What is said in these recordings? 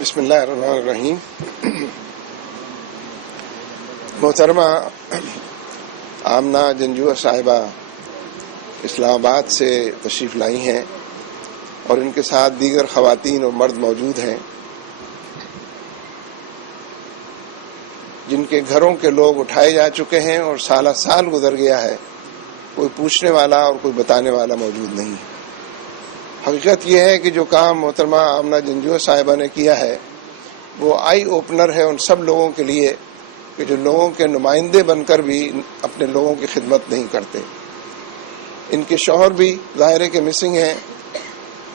بسم اللہ الرحمن الرحیم۔ محترمہ آمنہ جنجوعہ صاحبہ اسلام آباد سے تشریف لائی ہیں اور ان کے ساتھ دیگر خواتین اور مرد موجود ہیں جن کے گھروں کے لوگ اٹھائے جا چکے ہیں اور سالہ سال گزر گیا ہے، کوئی پوچھنے والا اور کوئی بتانے والا موجود نہیں۔ حقیقت یہ ہے کہ جو کام محترمہ آمنہ جنجوعہ صاحبہ نے کیا ہے وہ آئی اوپنر ہے ان سب لوگوں کے لیے کہ جو لوگوں کے نمائندے بن کر بھی اپنے لوگوں کی خدمت نہیں کرتے۔ ان کے شوہر بھی ظاہر ہے کہ مسنگ ہیں،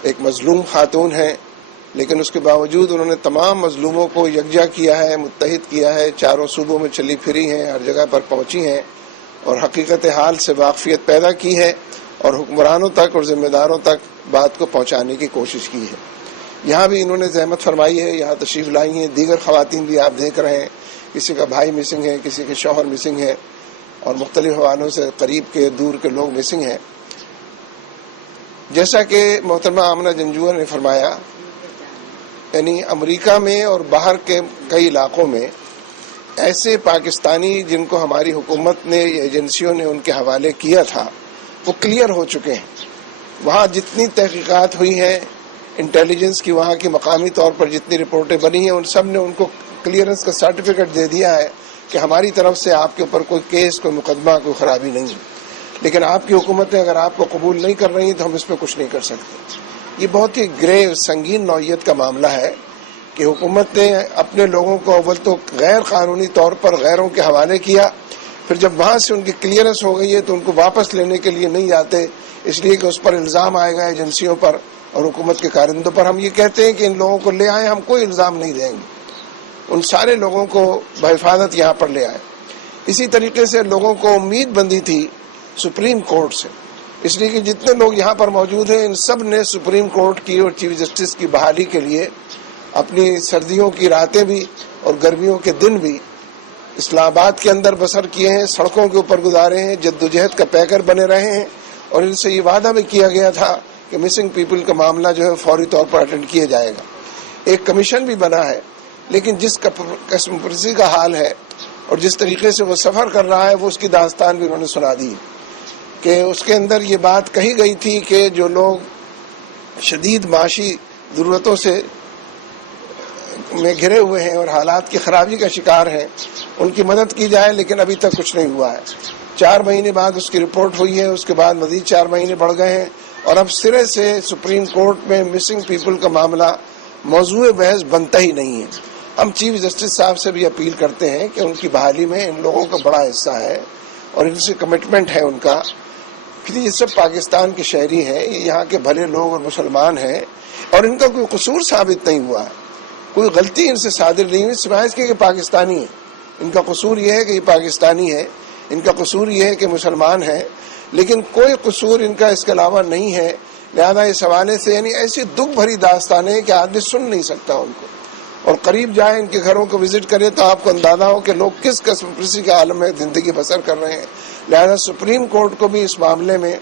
ایک مظلوم خاتون ہیں، لیکن اس کے باوجود انہوں نے تمام مظلوموں کو یکجا کیا ہے، متحد کیا ہے، چاروں صوبوں میں چلی پھری ہیں، ہر جگہ پر پہنچی ہیں اور حقیقت حال سے واقفیت پیدا کی ہے اور حکمرانوں تک اور ذمہ داروں تک بات کو پہنچانے کی کوشش کی ہے۔ یہاں بھی انہوں نے زحمت فرمائی ہے، یہاں تشریف لائی ہیں، دیگر خواتین بھی آپ دیکھ رہے ہیں، کسی کا بھائی مسنگ ہے، کسی کے شوہر مسنگ ہے اور مختلف حوالوں سے قریب کے دور کے لوگ مسنگ ہیں۔ جیسا کہ محترمہ آمنہ جنجوعہ نے فرمایا، یعنی امریکہ میں اور باہر کے کئی علاقوں میں ایسے پاکستانی جن کو ہماری حکومت نے یا ایجنسیوں نے ان کے حوالے کیا تھا وہ کلیئر ہو چکے ہیں۔ وہاں جتنی تحقیقات ہوئی ہیں، انٹیلیجنس کی وہاں کی مقامی طور پر جتنی رپورٹیں بنی ہیں، ان سب نے ان کو کلیئرنس کا سرٹیفکیٹ دے دیا ہے کہ ہماری طرف سے آپ کے اوپر کوئی کیس، کوئی مقدمہ، کوئی خرابی نہیں ہے۔ لیکن آپ کی حکومتیں اگر آپ کو قبول نہیں کر رہی ہیں تو ہم اس پہ کچھ نہیں کر سکتے۔ یہ بہت ہی گریو، سنگین نوعیت کا معاملہ ہے کہ حکومت نے اپنے لوگوں کو اول تو غیر قانونی طور پر غیروں کے حوالے کیا، پھر جب وہاں سے ان کی کلیئرنس ہو گئی ہے تو ان کو واپس لینے کے لیے نہیں جاتے، اس لیے کہ اس پر الزام آئے گا ایجنسیوں پر اور حکومت کے کارندوں پر۔ ہم یہ کہتے ہیں کہ ان لوگوں کو لے آئیں، ہم کوئی الزام نہیں دیں گے، ان سارے لوگوں کو بحفاظت یہاں پر لے آئیں۔ اسی طریقے سے لوگوں کو امید بندی تھی سپریم کورٹ سے، اس لیے کہ جتنے لوگ یہاں پر موجود ہیں ان سب نے سپریم کورٹ کی اور چیف جسٹس کی بحالی کے لیے اپنی سردیوں کی راتیں بھی اور گرمیوں کے دن بھی اسلام آباد کے اندر بسر کیے ہیں، سڑکوں کے اوپر گزارے ہیں، جدوجہد کا پیکر بنے رہے ہیں اور ان سے یہ وعدہ بھی کیا گیا تھا کہ مسنگ پیپل کا معاملہ جو ہے فوری طور پر اٹینڈ کیا جائے گا۔ ایک کمیشن بھی بنا ہے، لیکن جس قسم پرسی کا حال ہے اور جس طریقے سے وہ سفر کر رہا ہے وہ اس کی داستان بھی انہوں نے سنا دی کہ اس کے اندر یہ بات کہی گئی تھی کہ جو لوگ شدید معاشی ضرورتوں سے میں گھرے ہوئے ہیں اور حالات کی خرابی کا شکار ہیں ان کی مدد کی جائے، لیکن ابھی تک کچھ نہیں ہوا ہے۔ 4 مہینے بعد اس کی رپورٹ ہوئی ہے، اس کے بعد مزید 4 مہینے بڑھ گئے ہیں اور اب سرے سے سپریم کورٹ میں مسنگ پیپل کا معاملہ موضوع بحث بنتا ہی نہیں ہے۔ ہم چیف جسٹس صاحب سے بھی اپیل کرتے ہیں کہ ان کی بحالی میں ان لوگوں کا بڑا حصہ ہے اور ان سے کمٹمنٹ ہے ان کا کہ یہ سب پاکستان کے شہری ہیں، یہ یہاں کے بھلے لوگ اور مسلمان ہیں اور ان کا کوئی قصور ثابت نہیں ہوا ہے، کوئی غلطی ان سے صادر نہیں ہوئی سوائے اس کے کہ پاکستانی ہے۔ ان کا قصور یہ ہے کہ یہ پاکستانی ہے، ان کا قصور یہ ہے کہ مسلمان ہے، لیکن کوئی قصور ان کا اس کے علاوہ نہیں ہے۔ لہذا اس حوالے سے یعنی ایسی دکھ بھری داستانیں کہ آدمی سن نہیں سکتا ان کو، اور قریب جائے ان کے گھروں کو وزٹ کرے تو آپ کو اندازہ ہو کہ لوگ کس قسم کسی کے عالم میں زندگی بسر کر رہے ہیں۔ لہذا سپریم کورٹ کو بھی اس معاملے میں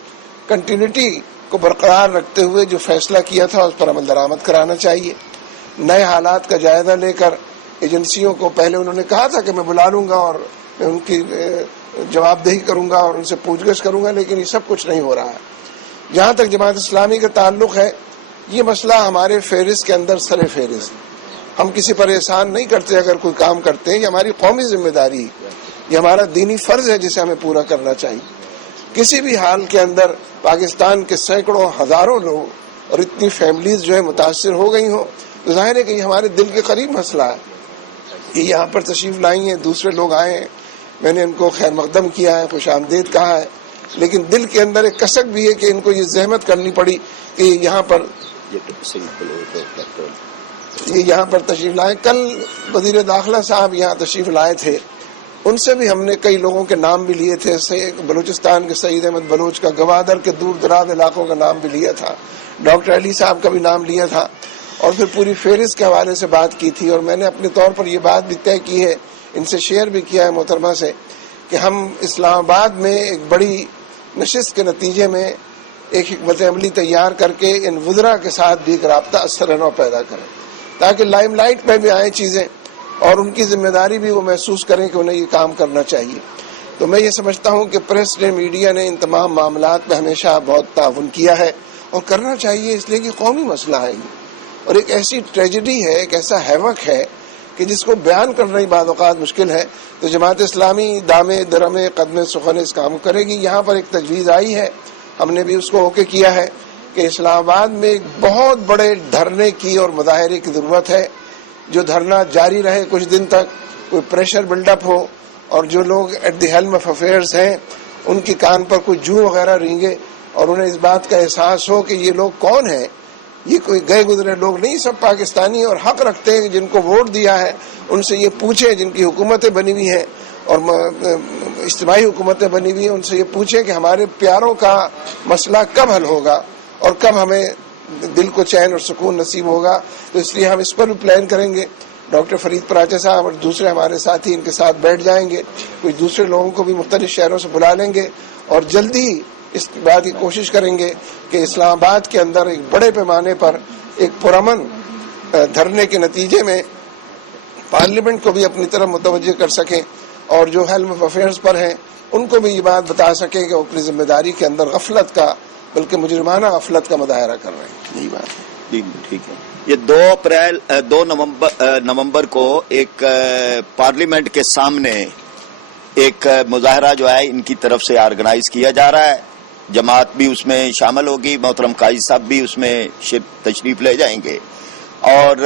کنٹینیوٹی کو برقرار رکھتے ہوئے جو فیصلہ کیا تھا اس پر عمل درآمد کرانا چاہیے۔ نئے حالات کا جائزہ لے کر ایجنسیوں کو پہلے انہوں نے کہا تھا کہ میں بلا لوں گا اور میں ان کی جواب دہی کروں گا اور ان سے پوچھ گچھ کروں گا، لیکن یہ سب کچھ نہیں ہو رہا ہے۔ جہاں تک جماعت اسلامی کا تعلق ہے، یہ مسئلہ ہمارے فہرست کے اندر سر فہرست ہے۔ ہم کسی پر احسان نہیں کرتے اگر کوئی کام کرتے ہیں، یہ ہماری قومی ذمہ داری ہے، یہ ہمارا دینی فرض ہے جسے ہمیں پورا کرنا چاہیے۔ کسی بھی حال کے اندر پاکستان کے سینکڑوں ہزاروں لوگ اور اتنی فیملیز جو ہے متاثر ہو گئی ہوں تو ظاہر ہے کہ یہ ہمارے دل کے قریب مسئلہ ہے۔ یہ یہاں پر تشریف لائی ہیں، دوسرے لوگ آئے ہیں، میں نے ان کو خیر مقدم کیا ہے، خوش آمدید کہا ہے، لیکن دل کے اندر ایک کسک بھی ہے کہ ان کو یہ زحمت کرنی پڑی کہ یہاں پر تشریف لائے۔ کل وزیر داخلہ صاحب یہاں تشریف لائے تھے، ان سے بھی ہم نے کئی لوگوں کے نام بھی لیے تھے، بلوچستان کے سعید احمد بلوچ کا، گوادر کے دور دراز علاقوں کا نام بھی لیا تھا، ڈاکٹر علی صاحب کا بھی نام لیا تھا اور پھر پوری فہرست کے حوالے سے بات کی تھی۔ اور میں نے اپنے طور پر یہ بات بھی طے کی ہے، ان سے شیئر بھی کیا ہے محترمہ سے، کہ ہم اسلام آباد میں ایک بڑی نشست کے نتیجے میں ایک حکمت عملی تیار کر کے ان وزراء کے ساتھ بھی ایک رابطہ اثر و نو پیدا کریں۔ تاکہ لائم لائٹ میں بھی آئیں چیزیں اور ان کی ذمہ داری بھی وہ محسوس کریں کہ انہیں یہ کام کرنا چاہیے. تو میں یہ سمجھتا ہوں کہ پریس نے، میڈیا نے ان تمام معاملات میں ہمیشہ بہت تعاون کیا ہے اور کرنا چاہیے، اس لیے کہ قومی مسئلہ ہے یہ، اور ایک ایسی ٹریجڈی ہے، ایک ایسا ہیوک ہے کہ جس کو بیان کرنا ہی بعض اوقات مشکل ہے. تو جماعت اسلامی دامے درمے قدم سخن اس کام کرے گی. یہاں پر ایک تجویز آئی ہے، ہم نے بھی اس کو اوکے کیا ہے کہ اسلام آباد میں ایک بہت بڑے دھرنے کی اور مظاہرے کی ضرورت ہے. جو دھرنا جاری رہے کچھ دن تک، کوئی پریشر بلڈ اپ ہو، اور جو لوگ at the helm of affairs ہیں ان کی کان پر کوئی جو وغیرہ رینگے اور انہیں اس بات کا احساس ہو کہ یہ لوگ کون ہیں، یہ کوئی گئے گزرے لوگ نہیں، سب پاکستانی اور حق رکھتے ہیں جن کو ووٹ دیا ہے ان سے یہ پوچھیں، جن کی حکومتیں بنی ہوئی ہیں اور اجتماعی حکومتیں بنی ہوئی ہیں، ان سے یہ پوچھیں کہ ہمارے پیاروں کا مسئلہ کب حل ہوگا اور کب ہمیں دل کو چین اور سکون نصیب ہوگا. تو اس لیے ہم اس پر بھی پلان کریں گے. ڈاکٹر فرید پراچا صاحب اور دوسرے ہمارے ساتھی ان کے ساتھ بیٹھ جائیں گے، کچھ دوسرے لوگوں کو بھی مختلف شہروں سے بلا لیں گے اور جلدی اس بات کی کوشش کریں گے کہ اسلام آباد کے اندر ایک بڑے پیمانے پر ایک پرامن دھرنے کے نتیجے میں پارلیمنٹ کو بھی اپنی طرف متوجہ کر سکیں اور جو ہیلم آف افیئرز پر ہیں ان کو بھی یہ بات بتا سکیں کہ وہ اپنی ذمہ داری کے اندر غفلت کا، بلکہ مجرمانہ غفلت کا مظاہرہ کر رہے ہیں. یہی بات ہے. ٹھیک ہے. یہ 2 نومبر کو ایک پارلیمنٹ کے سامنے ایک مظاہرہ جو ہے ان کی طرف سے آرگنائز کیا جا رہا ہے. جماعت بھی اس میں شامل ہوگی، محترم قاضی صاحب بھی اس میں تشریف لے جائیں گے. اور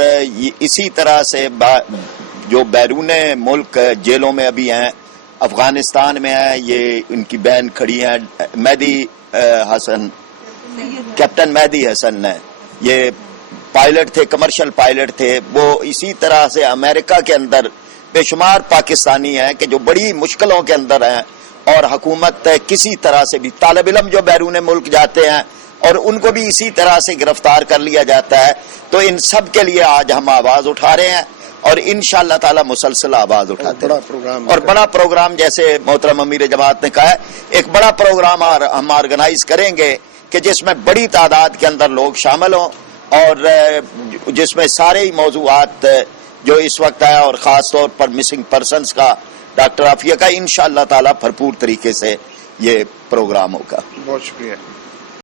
اسی طرح سے جو بیرون ملک جیلوں میں ابھی ہیں، افغانستان میں ہیں، یہ ان کی بہن کھڑی ہیں مہدی حسن، کیپٹن مہدی حسن ہے، یہ پائلٹ تھے، کمرشل پائلٹ تھے. وہ اسی طرح سے امریکہ کے اندر بے شمار پاکستانی ہیں کہ جو بڑی مشکلوں کے اندر ہیں اور حکومت کسی طرح سے بھی، طالب علم جو بیرون ملک جاتے ہیں اور ان کو بھی اسی طرح سے گرفتار کر لیا جاتا ہے. تو ان سب کے لیے آج ہم آواز اٹھا رہے ہیں اور انشاءاللہ تعالی مسلسل آواز اٹھاتے ہیں. اور بڑا پروگرام جیسے محترم امیر جماعت نے کہا ہے، ایک بڑا پروگرام ہم آرگنائز کریں گے کہ جس میں بڑی تعداد کے اندر لوگ شامل ہوں اور جس میں سارے ہی موضوعات جو اس وقت ہے اور خاص طور پر مسنگ پرسنز کا، ڈاکٹر عافیہ کا، انشاءاللہ تعالی بھرپور طریقے سے یہ پروگرام ہوگا. بہت شکریہ.